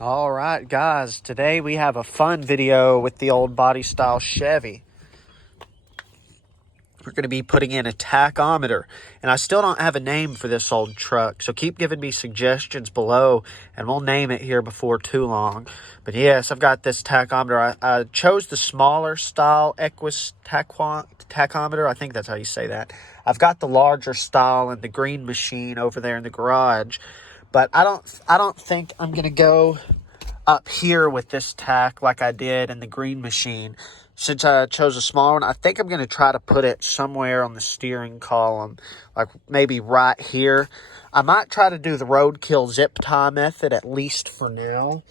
All right, guys, today we have a fun video with the old body style Chevy. We're going to be putting in a tachometer, and I still don't have a name for this old truck, so keep giving me suggestions below, and we'll name it here before too long. But yes, I've got this tachometer. I chose the smaller style Equus tachometer. I think that's how you say that. I've got the larger style and the green machine over there in the garage, but I don't think I'm going to go up here with this tack like I did in the green machine. Since I chose a smaller one, I think I'm going to try to put it somewhere on the steering column, like maybe right here. I might try to do the roadkill zip tie method, at least for now,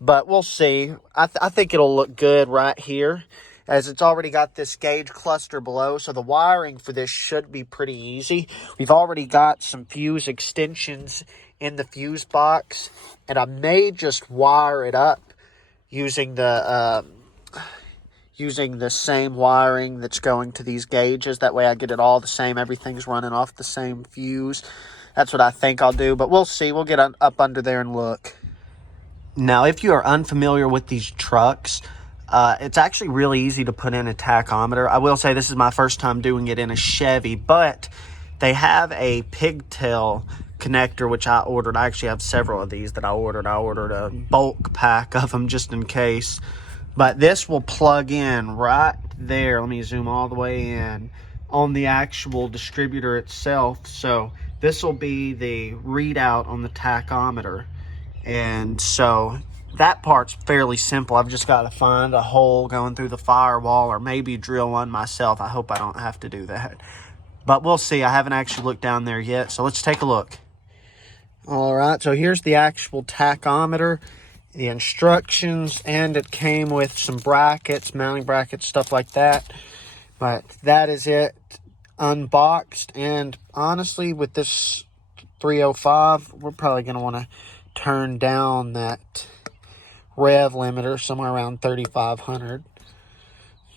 but we'll see. I think it'll look good right here, as it's already got this gauge cluster below, so the wiring for this should be pretty easy. We've already got some fuse extensions in the fuse box, and I may just wire it up using the same wiring that's going to these gauges. That way I get it all the same. Everything's running off the same fuse. That's what I think I'll do, but we'll see. We'll get up under there and look. Now, if you are unfamiliar with these trucks, it's actually really easy to put in a tachometer. I will say this is my first time doing it in a Chevy, but they have a pigtail connector, which I ordered. I actually have several of these that I ordered. I ordered a bulk pack of them just in case. But this will plug in right there. Let me zoom all the way in on the actual distributor itself. So this will be the readout on the tachometer. And so that part's fairly simple. I've just got to find a hole going through the firewall, or maybe drill one myself. I hope I don't have to do that. But we'll see. I haven't actually looked down there yet. So let's take a look. All right, so here's the actual tachometer, the instructions, and it came with some brackets, mounting brackets, stuff like that. But that is it, unboxed. And honestly, with this 305, we're probably going to want to turn down that rev limiter somewhere around 3,500.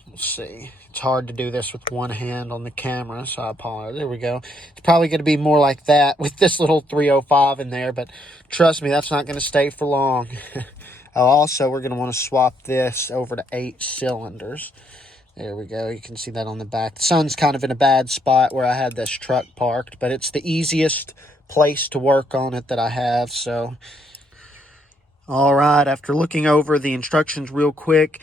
Let's see. It's hard to do this with one hand on the camera, so I apologize. There we go. It's probably going to be more like that with this little 305 in there, but trust me, that's not going to stay for long. Also, we're going to want to swap this over to 8 cylinders. There we go. You can see that on the back. The sun's kind of in a bad spot where I had this truck parked, but it's the easiest place to work on it that I have, so. All right, after looking over the instructions real quick,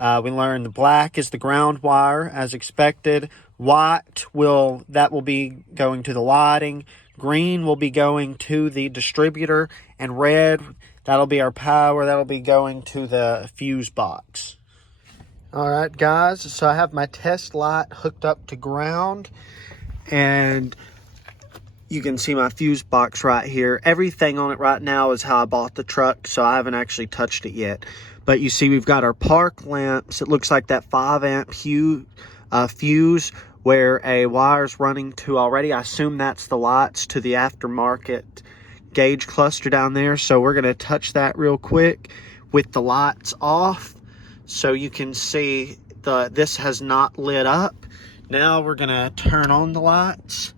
we learned the black is the ground wire, as expected. White will be going to the lighting. Green will be going to the distributor. And red, that'll be our power. That'll be going to the fuse box. All right, guys, so I have my test light hooked up to ground. And you can see my fuse box right here. Everything on it right now is how I bought the truck, so I haven't actually touched it yet. But you see we've got our park lamps. It looks like that 5 amp fuse where a wire's running to already. I assume that's the lights to the aftermarket gauge cluster down there. So we're going to touch that real quick with the lights off. So you can see this has not lit up. Now we're going to turn on the lights.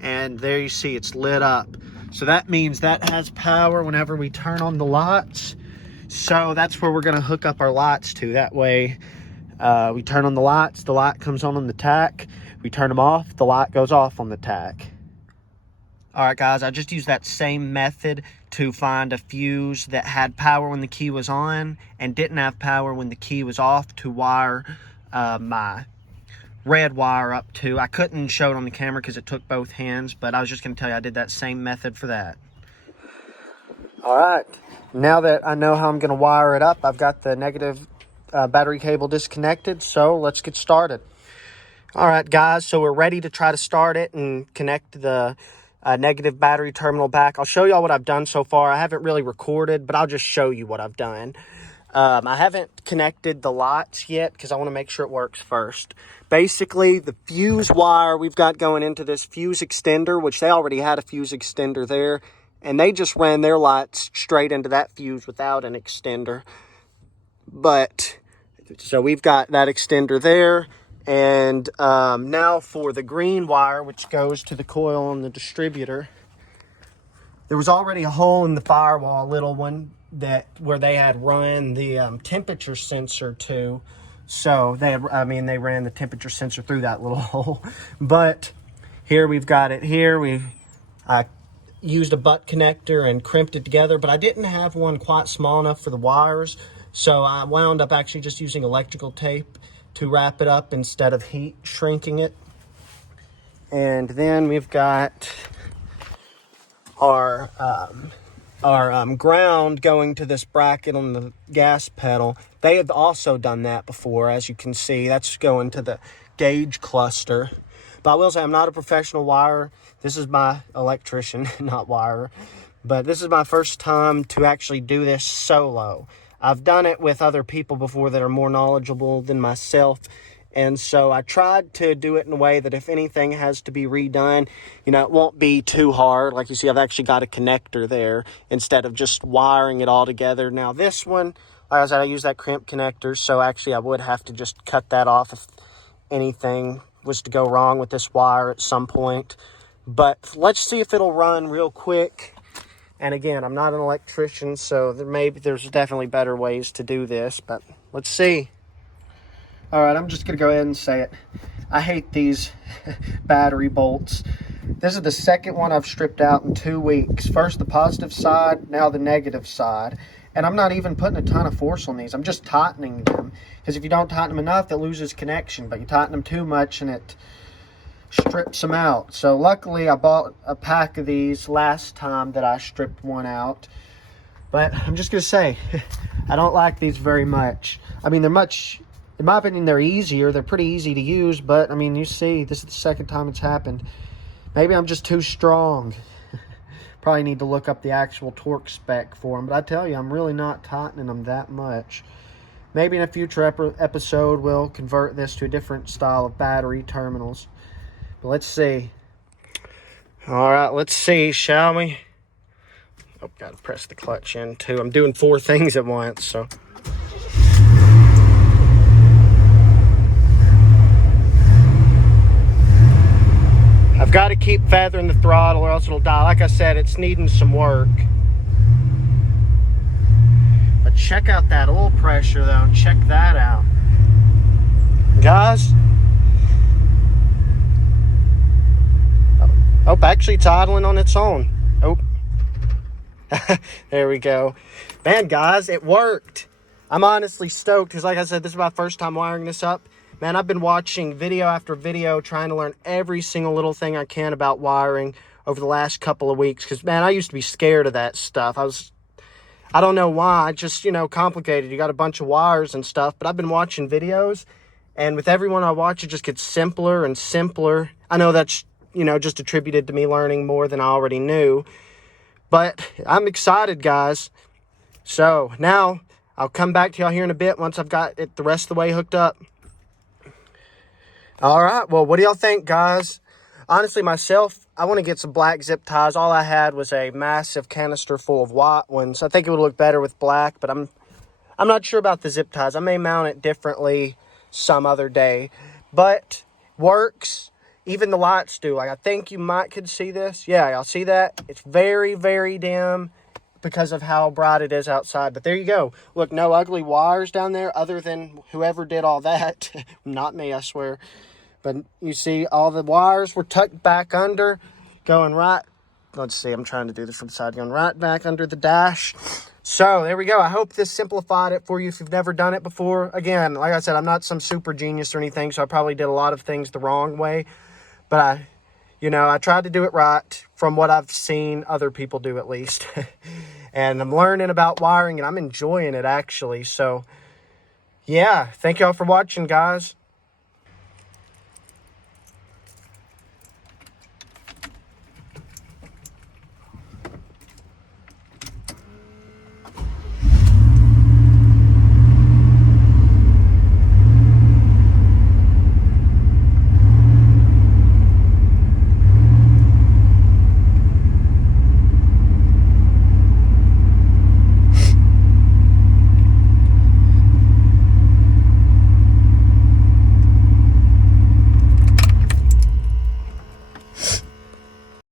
And there you see it's lit up. So that means that has power whenever we turn on the lights. So that's where we're going to hook up our lights to. That way we turn on the lights, the light comes on the tack. We turn them off, the light goes off on the tack. All right, guys, I just used that same method to find a fuse that had power when the key was on and didn't have power when the key was off to wire my red wire up to. I couldn't show it on the camera because it took both hands, but I was just going to tell you I did that same method for that. All right, now that I know how I'm going to wire it up, I've got the negative battery cable disconnected, so let's get started. All right, guys, so we're ready to try to start it and connect the negative battery terminal back. I'll show you all what I've done so far. I haven't really recorded, but I'll just show you what I've done. I haven't connected the lights yet because I want to make sure it works first. Basically, the fuse wire we've got going into this fuse extender, which they already had a fuse extender there, and they just ran their lights straight into that fuse without an extender. But, so we've got that extender there, and now for the green wire, which goes to the coil on the distributor. there was already a hole in the firewall, a little one, where they had run the temperature sensor to. So they ran the temperature sensor through that little hole. But here we've got it here. I used a butt connector and crimped it together, but I didn't have one quite small enough for the wires. So I wound up actually just using electrical tape to wrap it up instead of heat shrinking it. And then we've got our ground going to this bracket on the gas pedal. They have also done that before, as you can see. That's going to the gauge cluster. But I will say I'm not a professional wirer. This is my electrician, not wirer. But this is my first time to actually do this solo. I've done it with other people before that are more knowledgeable than myself. And so I tried to do it in a way that if anything has to be redone, you know, it won't be too hard. Like you see, I've actually got a connector there instead of just wiring it all together. Now this one, like I said, I use that crimp connector. So actually I would have to just cut that off if anything was to go wrong with this wire at some point. But let's see if it'll run real quick. And again, I'm not an electrician, so there's definitely better ways to do this, but let's see. All right, I'm just going to go ahead and say it. I hate these battery bolts. This is the second one I've stripped out in 2 weeks. First the positive side, now the negative side. And I'm not even putting a ton of force on these. I'm just tightening them. Because if you don't tighten them enough, it loses connection. But you tighten them too much and it strips them out. So luckily I bought a pack of these last time that I stripped one out. But I'm just going to say, I don't like these very much. I mean, in my opinion, they're easier. They're pretty easy to use. But, I mean, you see, this is the second time it's happened. Maybe I'm just too strong. Probably need to look up the actual torque spec for them. But I tell you, I'm really not tightening them that much. Maybe in a future episode, we'll convert this to a different style of battery terminals. But let's see. All right, let's see, shall we? Oh, got to press the clutch in, too. I'm doing 4 things at once, so. I've got to keep feathering the throttle or else it'll die. Like I said, it's needing some work. But check out that oil pressure, though. Check that out. Guys. Oh, actually it's idling on its own. Oh. There we go. Man, guys, it worked. I'm honestly stoked because, like I said, this is my first time wiring this up. Man, I've been watching video after video trying to learn every single little thing I can about wiring over the last couple of weeks. Because, man, I used to be scared of that stuff. I don't know why. It's just, complicated. You got a bunch of wires and stuff. But I've been watching videos. And with every one I watch, it just gets simpler and simpler. I know that's, just attributed to me learning more than I already knew. But I'm excited, guys. So now I'll come back to y'all here in a bit once I've got it the rest of the way hooked up. All right. Well, what do y'all think, guys? Honestly, myself, I want to get some black zip ties. All I had was a massive canister full of white ones. I think it would look better with black, but I'm not sure about the zip ties. I may mount it differently some other day. But works. Even the lights do. Like, I think you could see this. Yeah, y'all see that? It's very, very dim because of how bright it is outside. But there you go. Look, no ugly wires down there other than whoever did all that. Not me, I swear. But you see all the wires were tucked back under, going right. Let's see, I'm trying to do this from the side. Going right back under the dash. So there we go. I hope this simplified it for you if you've never done it before. Again, like I said, I'm not some super genius or anything, so I probably did a lot of things the wrong way. But I tried to do it right from what I've seen other people do at least. And I'm learning about wiring and I'm enjoying it actually. So yeah, thank y'all for watching, guys.